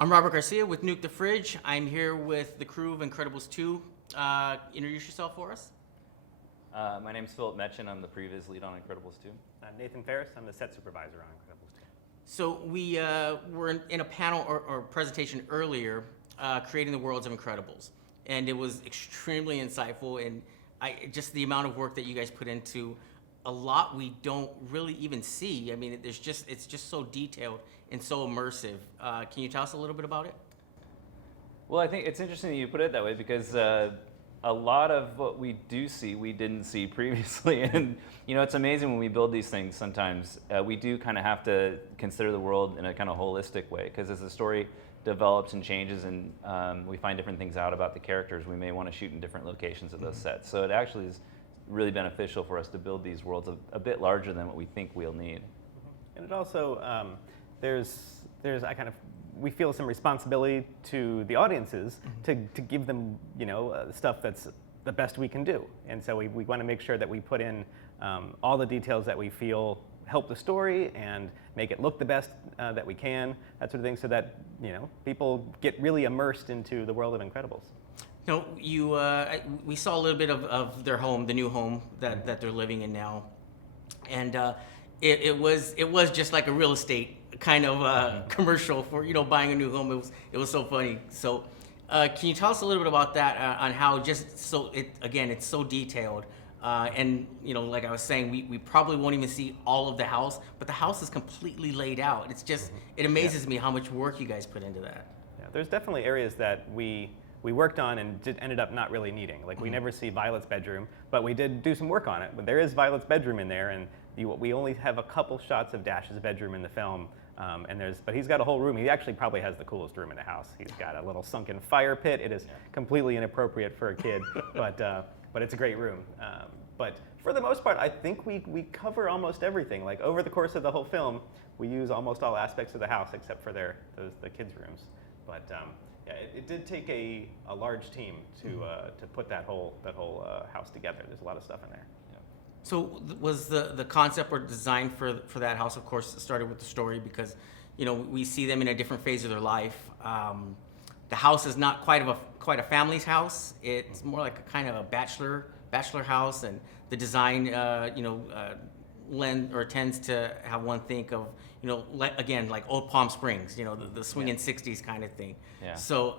I'm Robert Garcia with Nuke the Fridge. I'm here with the crew of Incredibles 2. Introduce yourself for us. My name's Metschan. I'm the previous lead on Incredibles 2. I'm Nathan Fariss. I'm the set supervisor on Incredibles 2. So we were in a panel or presentation earlier creating the worlds of Incredibles. And it was extremely insightful, and just the amount of work that you guys put into a lot we don't really even see. I mean, it's just so detailed and so immersive. Can you tell us a little bit about it? Well, I think it's interesting that you put it that way because a lot of what we do see, we didn't see previously. And, it's amazing when we build these things sometimes. We do kind of have to consider the world in a kind of holistic way because as the story develops and changes and we find different things out about the characters, we may want to shoot in different locations of those sets. So it actually is really beneficial for us to build these worlds a bit larger than what we think we'll need. And it also, we feel some responsibility to the audiences to give them, stuff that's the best we can do. And so we want to make sure that we put in all the details that we feel help the story and make it look the best that we can, that sort of thing, so that, people get really immersed into the world of Incredibles. No, we saw a little bit of their home, the new home that they're living in now, and it was just like a real estate kind of commercial for buying a new home. It was so funny. So, can you tell us a little bit about that on how it's so detailed, and like I was saying, we probably won't even see all of the house, but the house is completely laid out. It's just it amazes me how much work you guys put into that. Yeah, there's definitely areas that we worked on and ended up not really needing. Like we never see Violet's bedroom, but we did do some work on it. But there is Violet's bedroom in there, and we only have a couple shots of Dash's bedroom in the film. But he's got a whole room. He actually probably has the coolest room in the house. He's got a little sunken fire pit. It is completely inappropriate for a kid, but it's a great room. But for the most part, I think we cover almost everything. Like over the course of the whole film, we use almost all aspects of the house except for the kids' rooms. But yeah, it did take a large team to put that whole house together. There's a lot of stuff in there. Yeah. So was the concept or design for that house, of course, started with the story because, we see them in a different phase of their life. The house is not quite a family's house. It's more like a kind of a bachelor house, and the design, tends to have one think of, like Old Palm Springs, the swinging 60s kind of thing. Yeah. So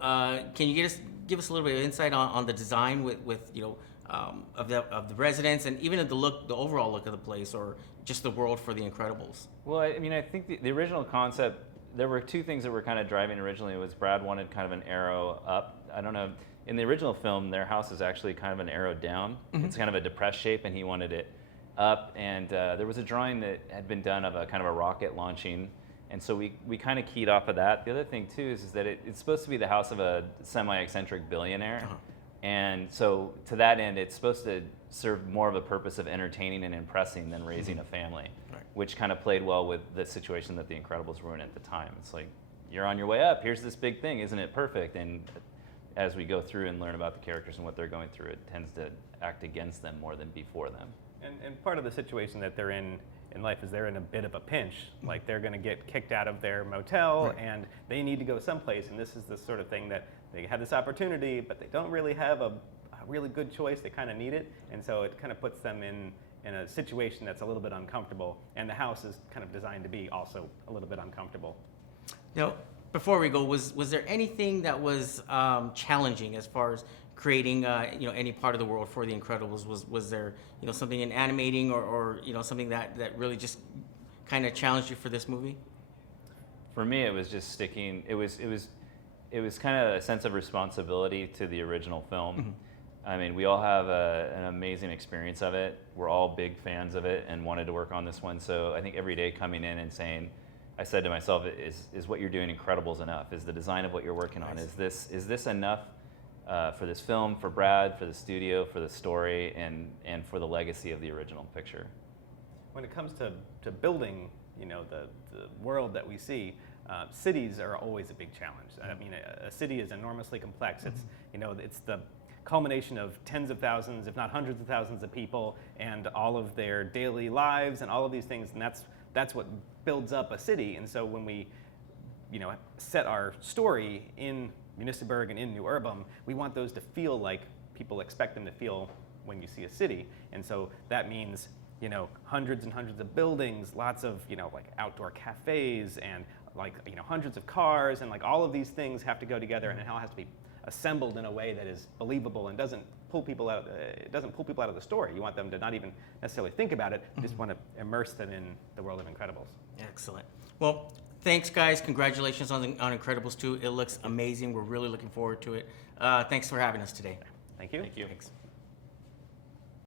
can you give us a little bit of insight on the design with of the residents and even the overall look of the place, or just the world for the Incredibles? Well, I think the original concept, there were two things that were kind of driving originally. Was Brad wanted kind of an arrow up. I don't know. In the original film, their house is actually kind of an arrow down. Mm-hmm. It's kind of a depressed shape, and he wanted it up. And there was a drawing that had been done of a kind of a rocket launching. And so we kind of keyed off of that. The other thing, too, is that it's supposed to be the house of a semi-eccentric billionaire. Uh-huh. And so to that end, it's supposed to serve more of a purpose of entertaining and impressing than raising a family, right, which kind of played well with the situation that the Incredibles were in at the time. It's like, you're on your way up. Here's this big thing. Isn't it perfect? And as we go through and learn about the characters and what they're going through, it tends to act against them more than before them. And part of the situation that they're in life is they're in a bit of a pinch. Like they're going to get kicked out of their motel, right, and they need to go someplace. And this is the sort of thing that they have this opportunity, but they don't really have a really good choice. They kind of need it. And so it kind of puts them in a situation that's a little bit uncomfortable. And the house is kind of designed to be also a little bit uncomfortable. Now, before we go, was there anything that was challenging as far as creating any part of the world for the Incredibles? Was there something in animating or something that really just kind of challenged you for this movie? For me, it was just sticking. It was kind of a sense of responsibility to the original film. Mm-hmm. I mean, we all have an amazing experience of it. We're all big fans of it and wanted to work on this one. So I think every day coming in and saying, I said to myself, is what you're doing Incredibles enough? Is the design of what you're working on, is this enough for this film, for Brad, for the studio, for the story, and for the legacy of the original picture? When it comes to building, the world that we see, cities are always a big challenge. I mean, a city is enormously complex. It's it's the culmination of tens of thousands, if not hundreds of thousands of people, and all of their daily lives and all of these things, and that's what builds up a city. And so when we set our story in Munisipburg and in New Urbum, we want those to feel like people expect them to feel when you see a city. And so that means, hundreds and hundreds of buildings, lots of, like outdoor cafes and like, hundreds of cars, and like all of these things have to go together, and it all has to be assembled in a way that is believable and doesn't pull people out. It doesn't pull people out of the story. You want them to not even necessarily think about it. You just want to immerse them in the world of Incredibles. Excellent. Well, thanks, guys. Congratulations on Incredibles 2. It looks amazing. We're really looking forward to it. Thanks for having us today. Thank you. Thank you. Thanks.